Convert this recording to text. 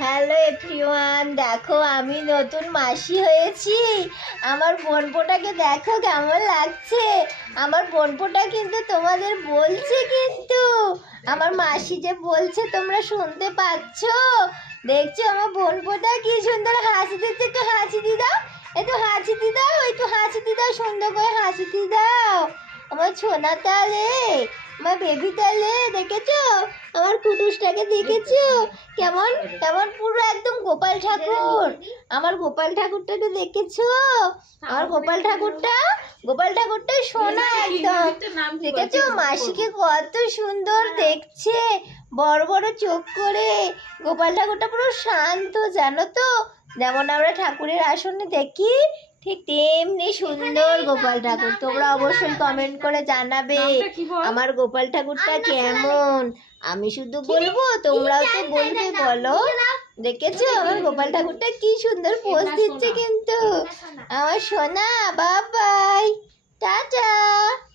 Hello everyone, দেখো আমি নতুন মাসি হয়েছি। আমার বোনপোটাকে দেখো কেমন লাগছে। আমার বোনপোটা কিন্তু তোমাদের বলছে, কিন্তু আমার মাসি যে বলছে তোমরা শুনতে পাচ্ছ। দেখছো আমার বোনপোটা কি সুন্দর হাসি দিচ্ছে। একটু হাসি দি দাও, একটু হাসি দি দাও, একটু হাসি দি দাও, সুন্দর করে হাসি দি দাও। আমার ছোনাটা রে, আমার বেবিটা রে, দেখেছো আমার কুটুসটাকে? দেখেছো কেমন কেমন পুরো একদম গোপাল ঠাকুর। আমার গোপাল ঠাকুরটাকে দেখেছো? আমার গোপাল ঠাকুরটা সোনা একদম। দেখেছো মাসিকে কত সুন্দর দেখছে, বড় বড় চোখ করে। গোপাল ঠাকুরটা পুরো শান্ত, জানো তো, যেমন আমরা ঠাকুরের আসনে দেখি ঠিক তেমনি সুন্দর গোপাল ঠাকুর। তোমরা অবশ্যই কমেন্ট করে জানাবে আমার গোপাল ঠাকুরটা কেমন। আমি শুধু বলবো, তোমরাও তো বলবে, বলো। দেখেছো আমার গোপাল ঠাকুরটা কি সুন্দর পোজ দিচ্ছে কিন্তু। আমার সোনা বাবা।